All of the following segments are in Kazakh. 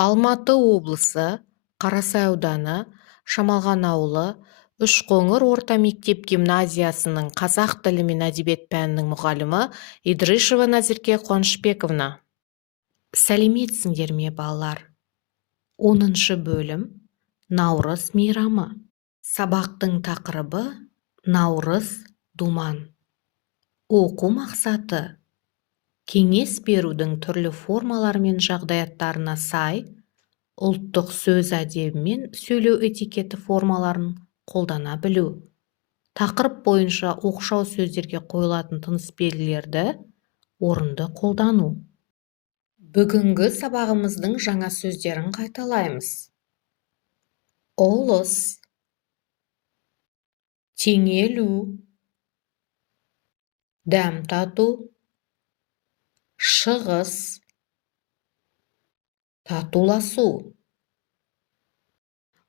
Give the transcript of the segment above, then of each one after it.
Алматы облысы, Қарасай ауданы, Шамалған ауылы, Үшқоңыр орта мектеп-гимназиясының қазақ тілі мен әдебиет пәнінің мұғалімі Идрышева Назерке Қуанышбековна. Сәлеметсіңдер ме, балалар? 10-шы бөлім Наурыз мейрамы. Сабақтың тақырыбы Наурыз думан. Оқу мақсаты: кеңес берудің түрлі формалары мен жағдаяттарына сай ұлттық сөз әдебі мен сөйлеу этикеті формаларын қолдана білу. Тақырып бойынша оқшау сөздерге қойылатын тыныс белгілерді орынды қолдану. Бүгінгі сабағымыздың жаңа сөздерін қайталаймыз. Олыс, теңелу, дәм тату, шығыс, татуласу.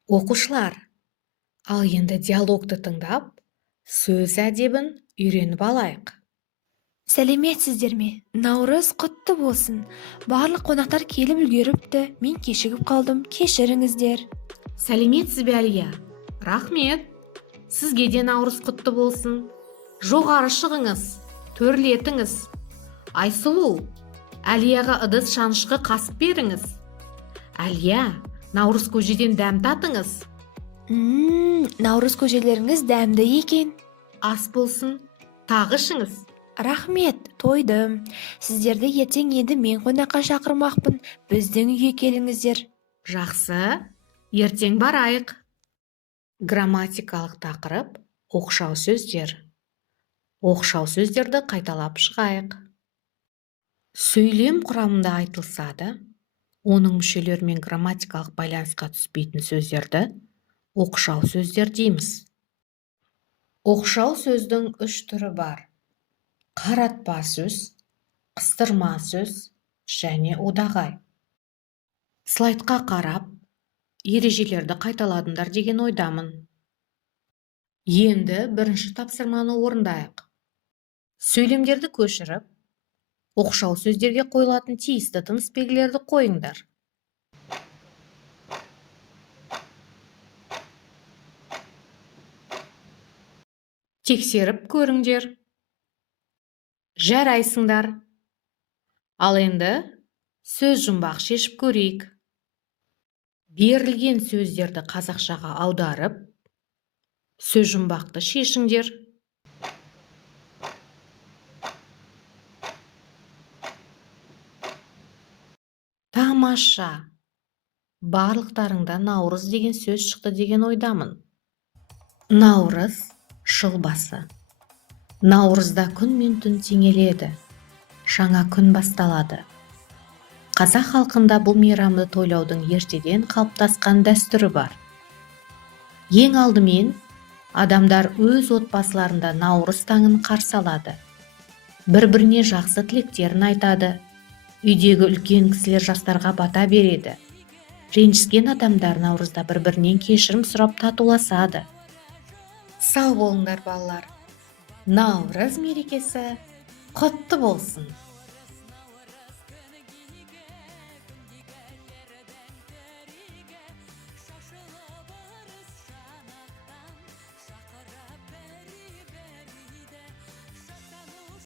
Оқушылар, ал енді диалогты тыңдап, сөз әдебін үйреніп алайық. Сәлеметсіздер ме? Наурыз құтты болсын. Барлық қонақтар келіп үлгеріпті. Мен кешігіп қалдым. Кешіріңіздер. Сәлеметсіз бе, Әлия? Рахмет. Сізге де Наурыз құтты болсын. Жоғары шығыңыз, төрлетіңіз. Айсұлу, Әлияға ыдыс шанышқы қасып беріңіз. Әлия, Наурыз көжеден дәм татыңыз. Наурыз көжелеріңіз дәмді екен. Ас болсын, тағы ішіңіз. Рахмет, тойдым. Сіздерді ертең енді мен қонаққа шақырмақпын. Біздің үйге келіңіздер. Жақсы, ертең барайық. Грамматикалық тақырып оқшау сөздер. Оқшау сөздерді қайталап шығайық. Сөйлем құрамында айтылса оның мүшелерімен грамматикалық байланысқа түспейтін сөздерді оқшау сөздер дейміз. Оқшау сөздің 3 түрі бар: қаратпа сөз, қыстырма сөз және одағай. Слайдқа қарап, ережелерді қайталадыңдар деген ойдамын. Енді бірінші тапсырманы орындайық. Сөйлемдерді көшіріп, оқшау сөздерге қойылатын тиісті тыныс белгілерді қойыңдар. Тексеріп көріңдер. Жарайсыңдар. Ал енді сөз жұмбақ шешіп көрейік. Берілген сөздерді қазақшаға аударып, сөз жұмбақты шешіңдер. Тамаша. Барлықтарыңда Наурыз деген сөз шықты деген ойдамын. Наурыз жыл басы. Наурызда күн мен түн теңеледі. Жаңа күн басталады. Қазақ халқында бұл мейрамды тойлаудың ертеден қалыптасқан дәстүрі бар. Ең алдымен адамдар өз отбасыларында Наурыз таңын қарсы алады. Бір-біріне жақсы тілектерін айтады. Үйдегі үлкен кісілер жастарға бата береді. Ренжіскен адамдар Наурызда бір-бірінен кешірім сұрап татуласады. Сау болыңдар, балалар. Наурыз мерекесі құтты болсын.